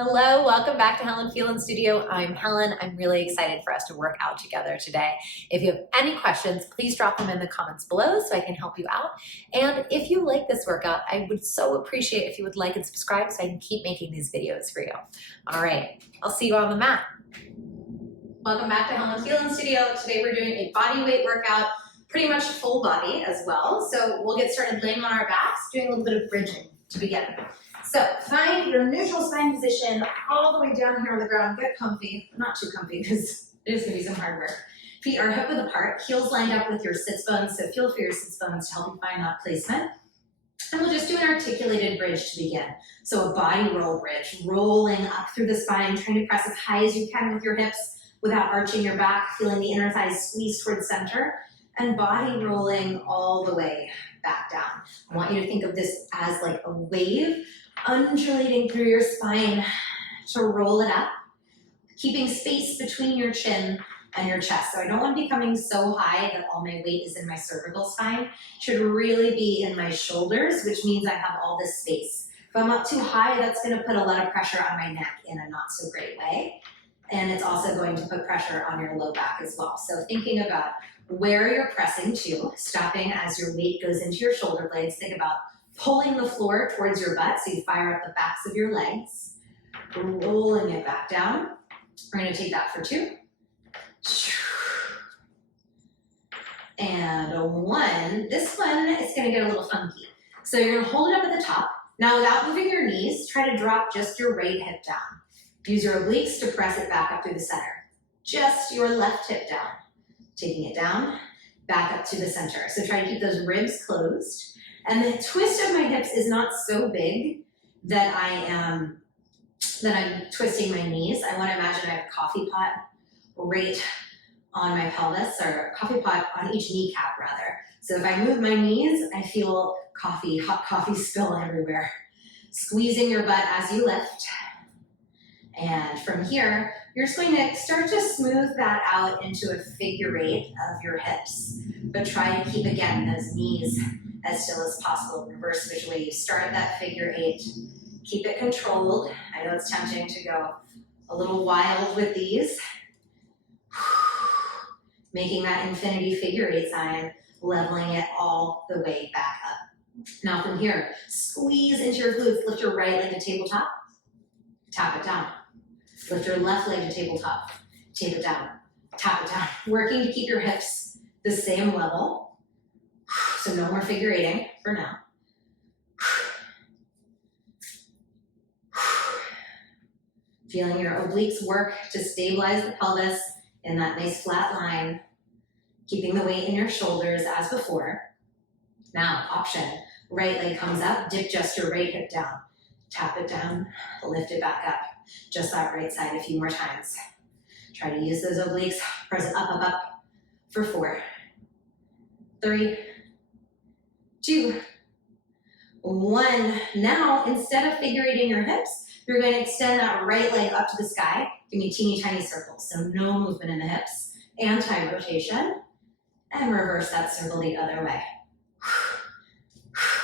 Hello, welcome back to Helen Phelan Studio. I'm Helen. I'm really excited for us to work out together today. If you have any questions, please drop them in the comments below so I can help you out. And if you like this workout, I would so appreciate if you would like and subscribe so I can keep making these videos for you. All right, I'll see you on the mat. Welcome back to Helen Phelan Studio. Today we're doing a body weight workout, pretty much full body as well. So we'll get started laying on our backs, doing a little bit of bridging to begin. So find your neutral spine position all the way down here on the ground. Get comfy, not too comfy because it is gonna be some hard work. Feet are hip width apart, heels lined up with your sits bones. So feel for your sits bones to help you find that placement. And we'll just do an articulated bridge to begin. So a body roll bridge, rolling up through the spine, trying to press as high as you can with your hips without arching your back, feeling the inner thighs squeeze towards center, and body rolling all the way back down. I want you to think of this as like a wave undulating through your spine to roll it up, keeping space between your chin and your chest. So I don't want to be coming so high that all my weight is in my cervical spine. It should really be in my shoulders, which means I have all this space. If I'm up too high, that's going to put a lot of pressure on my neck in a not so great way. And it's also going to put pressure on your low back as well. So thinking about where you're pressing to, stopping as your weight goes into your shoulder blades. Think about pulling the floor towards your butt so you fire up the backs of your legs, rolling it back down. We're going to take that for 2. And 1. This one is going to get a little funky. So you're going to hold it up at the top. Now without moving your knees, try to drop just your right hip down. Use your obliques to press it back up through the center. Just your left hip down. Taking it down, back up to the center. So try to keep those ribs closed. And the twist of my hips is not so big that I'm twisting my knees. I want to imagine I have a coffee pot right on my pelvis, or a coffee pot on each kneecap rather. So if I move my knees, I feel coffee, hot coffee spill everywhere. Squeezing your butt as you lift. And from here, you're just going to start to smooth that out into a figure 8 of your hips. But try to keep, again, those knees as still as possible. Reverse which way you start that figure 8. Keep it controlled. I know it's tempting to go a little wild with these. Making that infinity figure 8 sign, leveling it all the way back up. Now from here, squeeze into your glutes, lift your right leg to tabletop, tap it down. Lift your left leg to tabletop, tape it down, tap it down. Working to keep your hips the same level. So no more figure 8ing for now. Feeling your obliques work to stabilize the pelvis in that nice flat line. Keeping the weight in your shoulders as before. Now, option. Right leg comes up, dip just your right hip down. Tap it down, lift it back up. Just that right side a few more times. Try to use those obliques. Press it up, up, up for 4, 3, 2, 1. Now, instead of figure 8ing your hips, you're going to extend that right leg up to the sky. Give me teeny tiny circles. So no movement in the hips. Anti-rotation. And reverse that circle the other way.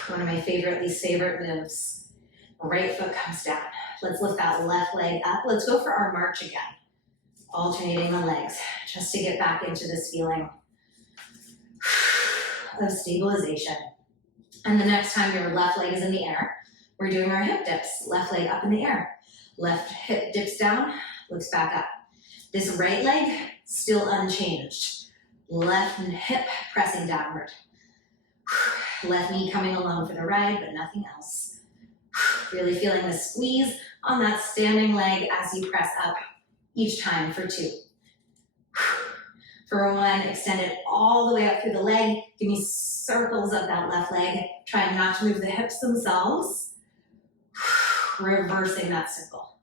One of my favorite, least favorite moves. Right foot comes down. Let's lift that left leg up. Let's go for our march again. Alternating the legs just to get back into this feeling of stabilization. And the next time your left leg is in the air, we're doing our hip dips. Left leg up in the air. Left hip dips down, looks back up. This right leg still unchanged. Left hip pressing downward. Left knee coming along for the ride, but nothing else. Really feeling the squeeze on that standing leg as you press up each time for 2. For 1, extend it all the way up through the leg. Give me circles of that left leg. Trying not to move the hips themselves. Reversing that circle.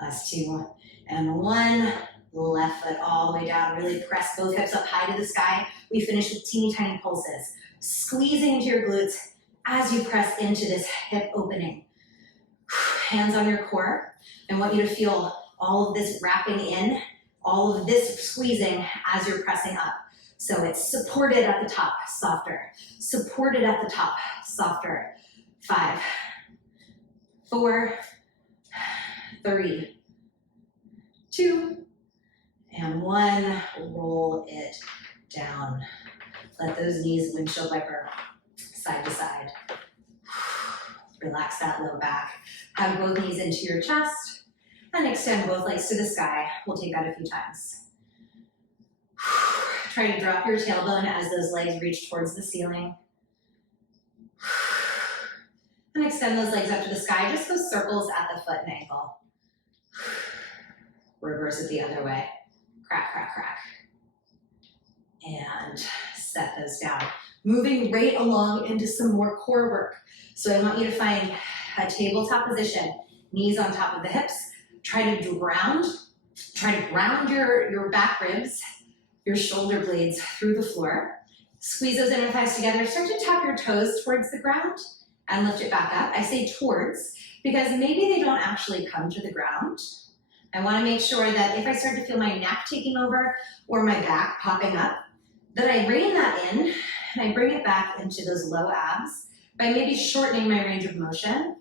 Last 2 and 1. Left foot all the way down. Really press both hips up high to the sky. We finish with teeny tiny pulses. Squeezing into your glutes as you press into this hip opening. Hands on your core. I want you to feel all of this wrapping in, all of this squeezing as you're pressing up. So it's supported at the top, softer. Supported at the top, softer. 5, 4, 3, 2, and 1. Roll it down. Let those knees windshield wiper side to side. Relax that low back. Hug both knees into your chest and extend both legs to the sky. We'll take that a few times. Try to drop your tailbone as those legs reach towards the ceiling. And extend those legs up to the sky. Just go circles at the foot and ankle. Reverse it the other way. Crack, crack, crack. And set those down. Moving right along into some more core work. So I want you to find a tabletop position, knees on top of the hips. Try to ground your back ribs, your shoulder blades through the floor. Squeeze those inner thighs together. Start to tap your toes towards the ground and lift it back up. I say towards because maybe they don't actually come to the ground. I want to make sure that if I start to feel my neck taking over or my back popping up, that I rein that in and I bring it back into those low abs by maybe shortening my range of motion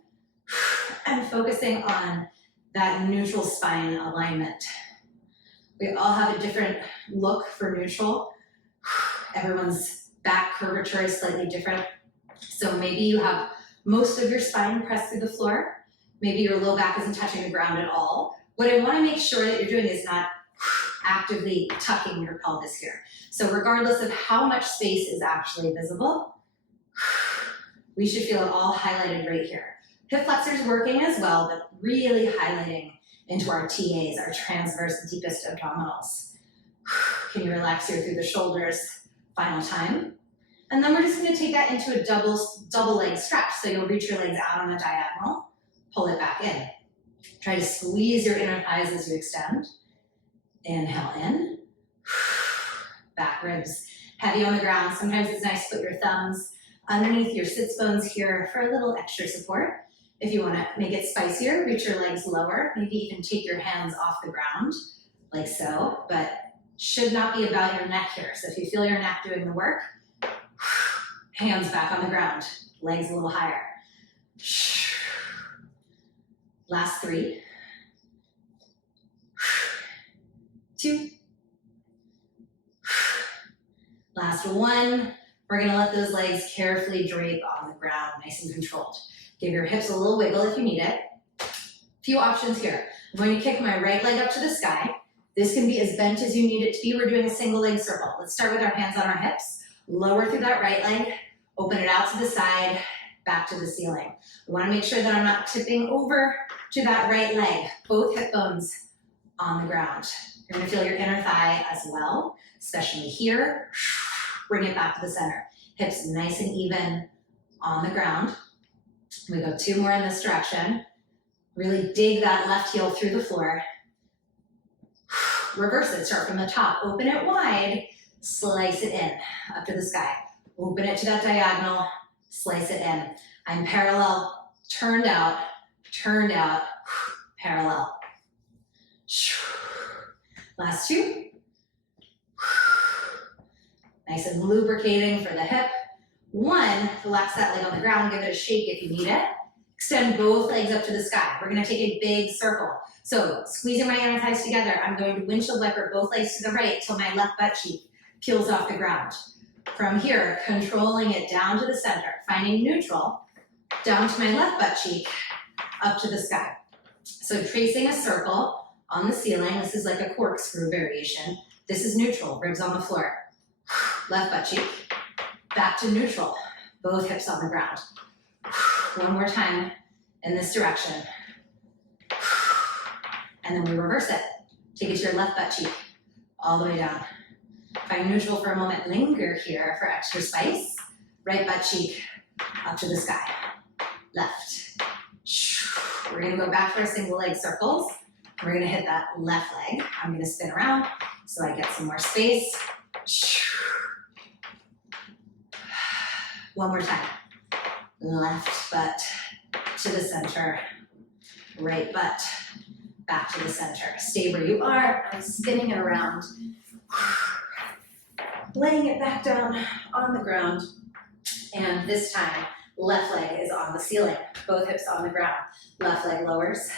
and focusing on that neutral spine alignment. We all have a different look for neutral. Everyone's back curvature is slightly different. So maybe you have most of your spine pressed through the floor. Maybe your low back isn't touching the ground at all. What I want to make sure that you're doing is not actively tucking your pelvis here. So regardless of how much space is actually visible, we should feel it all highlighted right here. Hip flexors working as well, but really highlighting into our TAs, our transverse deepest abdominals. Can you relax here through the shoulders? Final time. And then we're just going to take that into a double leg stretch. So you'll reach your legs out on a diagonal, pull it back in. Try to squeeze your inner thighs as you extend. Inhale in. Back ribs heavy on the ground. Sometimes it's nice to put your thumbs underneath your sits bones here for a little extra support. If you want to make it spicier, reach your legs lower. Maybe even take your hands off the ground, like so. But should not be about your neck here. So if you feel your neck doing the work, hands back on the ground, legs a little higher. Last 3, 2, last 1. We're gonna let those legs carefully drape on the ground, nice and controlled. Give your hips a little wiggle if you need it. Few options here. I'm going to kick my right leg up to the sky. This can be as bent as you need it to be. We're doing a single leg circle. Let's start with our hands on our hips. Lower through that right leg, open it out to the side, back to the ceiling. We want to make sure that I'm not tipping over to that right leg. Both hip bones on the ground. You're going to feel your inner thigh as well, especially here. Bring it back to the center. Hips nice and even on the ground. We go 2 more in this direction. Really dig that left heel through the floor. Reverse it, start from the top. Open it wide, slice it in, up to the sky. Open it to that diagonal, slice it in. I'm parallel, turned out, parallel. Last 2. Nice and lubricating for the hip. 1, relax that leg on the ground, give it a shake if you need it. Extend both legs up to the sky. We're gonna take a big circle. So squeezing my inner thighs together, I'm going to windshield wiper both legs to the right till my left butt cheek peels off the ground. From here, controlling it down to the center, finding neutral, down to my left butt cheek, up to the sky. So tracing a circle on the ceiling, this is like a corkscrew variation. This is neutral, ribs on the floor. Left butt cheek, back to neutral, both hips on the ground. 1 more time in this direction. And then we reverse it. Take it to your left butt cheek, all the way down. Find neutral for a moment, linger here for extra spice. Right butt cheek, up to the sky. Left. We're gonna go back to our single leg circles. We're gonna hit that left leg. I'm gonna spin around so I get some more space. 1 more time. Left butt to the center. Right butt back to the center. Stay where you are. I'm spinning it around. Laying it back down on the ground. And this time, Left leg is on the ceiling, both hips on the ground. Left leg lowers,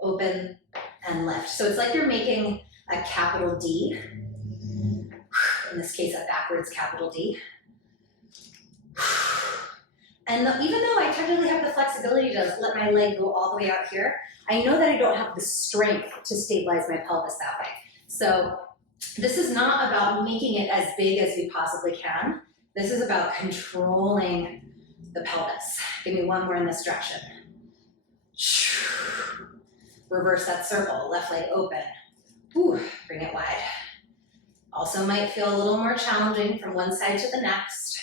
open, and lift. So it's like you're making a capital D. In this case, a backwards capital D. And even though I technically have the flexibility to let my leg go all the way out here, I know that I don't have the strength to stabilize my pelvis that way. So this is not about making it as big as we possibly can. This is about controlling the pelvis. Give me one more in this direction. Reverse that circle, left leg open. Ooh, bring it wide. Also might feel a little more challenging from one side to the next.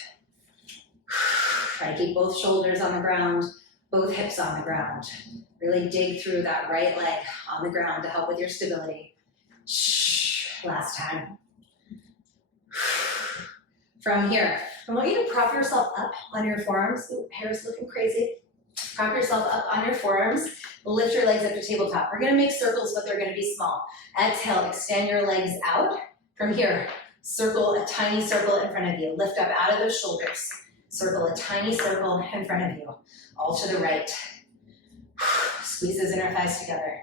Try to keep both shoulders on the ground, both hips on the ground. Really dig through that right leg on the ground to help with your stability. Last time. From here, I want you to prop yourself up on your forearms. Ooh, hair's looking crazy. Prop yourself up on your forearms. Lift your legs up to tabletop. We're gonna make circles, but they're gonna be small. Exhale, extend your legs out. From here, circle a tiny circle in front of you. Lift up out of those shoulders. Circle a tiny circle in front of you. All to the right. Squeeze those inner thighs together.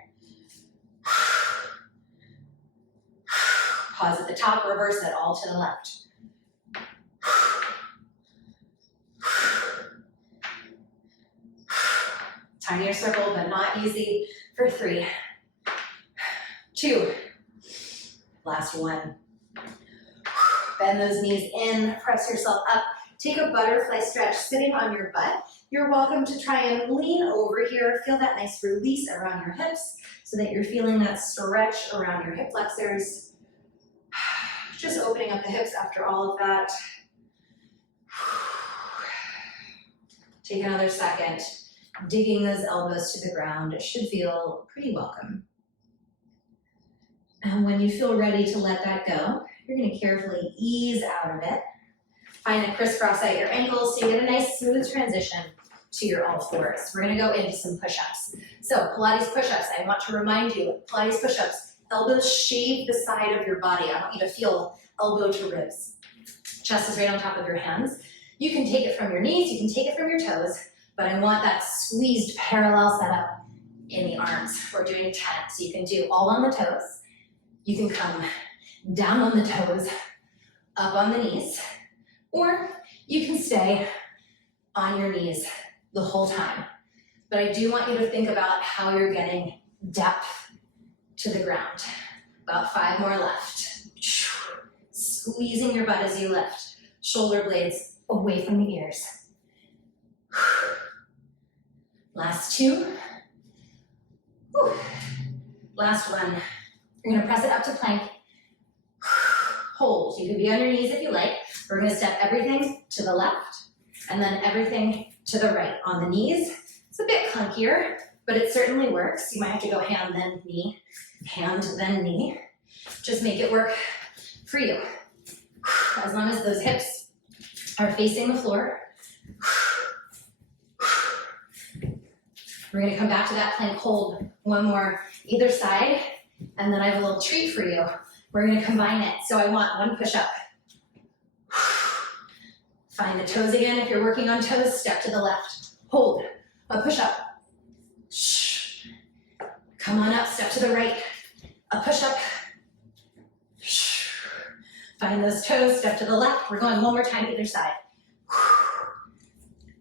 Pause at the top, reverse it, all to the left. Tinier circle, but not easy. For 3, 2, last 1. Bend those knees in, press yourself up. Take a butterfly stretch sitting on your butt. You're welcome to try and lean over here. Feel that nice release around your hips so that you're feeling that stretch around your hip flexors. Just opening up the hips after all of that. Take another second. Digging those elbows to the ground. It should feel pretty welcome. And when you feel ready to let that go, you're going to carefully ease out of it. Find a crisscross at your ankles so you get a nice smooth transition to your all fours. We're going to go into some push-ups. So Pilates push-ups, I want to remind you, Pilates push-ups, elbows shave the side of your body. I want you to feel elbow to ribs. Chest is right on top of your hands. You can take it from your knees, you can take it from your toes, but I want that squeezed parallel setup in the arms. We're doing 10, so you can do all on the toes. You can come down on the toes, up on the knees, or you can stay on your knees the whole time. But I do want you to think about how you're getting depth to the ground. About 5 more left. Squeezing your butt as you lift. Shoulder blades away from the ears. Last 2. Whew. Last 1. You're gonna press it up to plank. Hold. You can be on your knees if you like. We're gonna step everything to the left and then everything to the right. On the knees, it's a bit clunkier, but it certainly works. You might have to go hand, then knee, hand, then knee. Just make it work for you. As long as those hips are facing the floor. We're gonna come back to that plank hold. 1 more either side, and then I have a little treat for you. We're gonna combine it. So I want 1 push-up. Find the toes again. If you're working on toes, step to the left. Hold, a push-up. Come on up, step to the right. A push-up. Find those toes, step to the left. We're going 1 more time either side.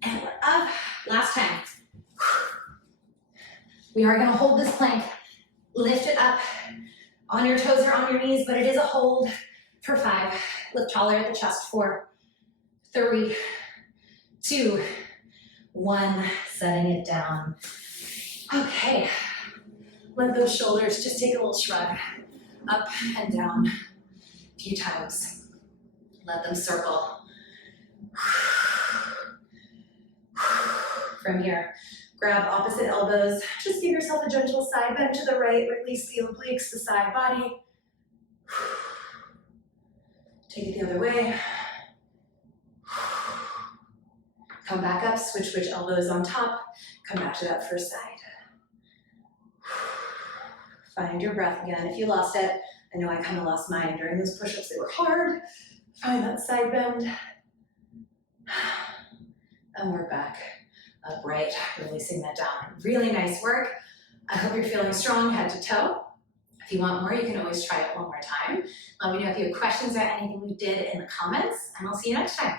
And we're up. Last time. We are gonna hold this plank. Lift it up on your toes or on your knees, but it is a hold for 5. Lift taller at the chest. 4, 3, 2, 1. Setting it down. Okay. Let those shoulders just take a little shrug. Up and down. A few times. Let them circle. From here, grab opposite elbows. Just give yourself a gentle side bend to the right. Release the obliques, the side body. Take it the other way. Come back up, switch elbows on top. Come back to that first side. Find your breath again. If you lost it, I know I kind of lost mine during those push-ups. They were hard. Find that side bend. And we're back upright, releasing that down. Really nice work. I hope you're feeling strong head to toe. If you want more, you can always try it one more time. Let me know if you have questions about anything we did in the comments, and I'll see you next time.